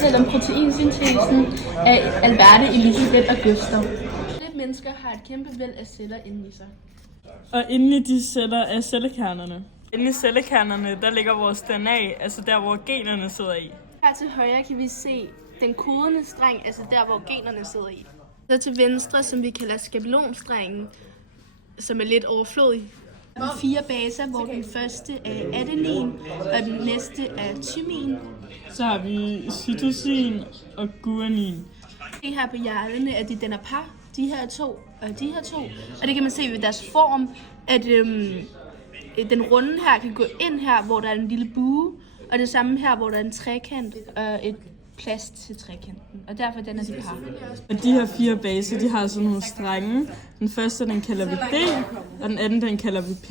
selvom proteinsyntesen af Alberte, Elisabeth og Gustav. Alle mennesker har et kæmpe væld af celler inde i sig. Og inde i de celler er cellekernerne. Inde i cellekernerne, der ligger vores DNA, altså der, hvor generne sidder i. Her til højre kan vi se den kodende streng, altså der, hvor generne sidder i. Så til venstre, som vi kalder skabelonstrengen, som er lidt overflødig. 4 baser, hvor den første er adenin, og den næste er thymin. Så har vi cytosin og guanin. Det her på hjerterne er de danner par, de her to og de her to. Og det kan man se ved deres form, at den runde her kan gå ind her, hvor der er en lille bue, og det samme her, hvor der er en trekant og et plads til trekanten. Og derfor danner de par. Og de her 4 baser, de har sådan nogle strenge. Den første, den kalder vi D, og den anden, den kalder vi P.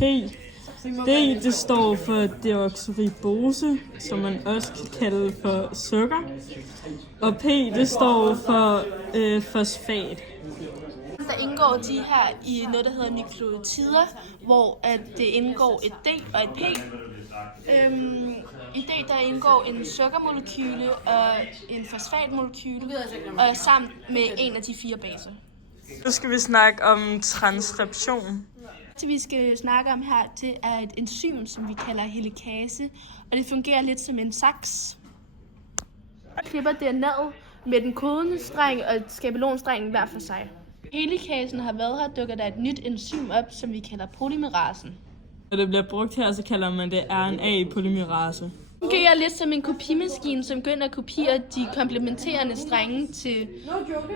D, det står for deoxyribose, som man også kan kalde for sukker. Og P, det står for fosfat. Der indgår de her i noget, der hedder nukleotider, hvor at det indgår et D og et P. I D der indgår en sukkermolekyle og en fosfatmolekyle, og sammen med en af de 4 baser. Nu skal vi snakke om transkription. Det vi skal snakke om her, det er et enzym, som vi kalder helikase, og det fungerer lidt som en saks. Jeg klipper DNA'et med den kodende streng og skabelonstrengen hver for sig. Helikasen har været her, dukker der et nyt enzym op, som vi kalder polymerasen. Når det bliver brugt her, så kalder man det RNA-polymerase. Det fungerer lidt som en kopimaskine, som går ind og kopierer de komplementerende strenge til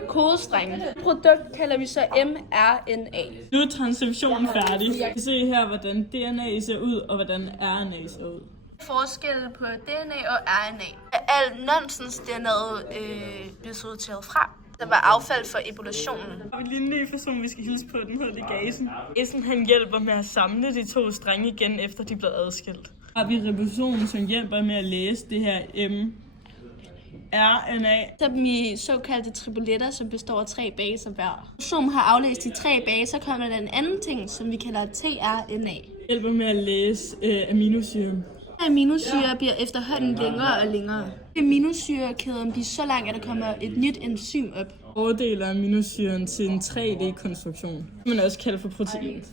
kodestrengen. Produkt kalder vi så mRNA. Nu er transkriptionen færdig. Vi kan se her, hvordan DNA ser ud, og hvordan RNA ser ud. Forskellen på DNA og RNA. Al nonsens-DNA'et bliver sorteret fra. Der var affald for evolutionen. Der har vi lige en ny person, vi skal hilse på, den hedder ligasen. Ligasen, han hjælper med at samle de 2 strenge igen, efter de er blevet adskilt. Har vi ribosomen, som hjælper med at læse det her mRNA. Så dem i såkaldte tribuletter, som består af 3 baser hver. Ribosomen har aflæst de 3 baser, kommer der en anden ting, som vi kalder tRNA. Hjælper med at læse aminosyren. Aminosyre bliver efterhånden længere og længere. Aminosyrekæden bliver så lang, at der kommer et nyt enzym op. Overdeler aminosyren til en 3D-konstruktion, som man også kalder for protein.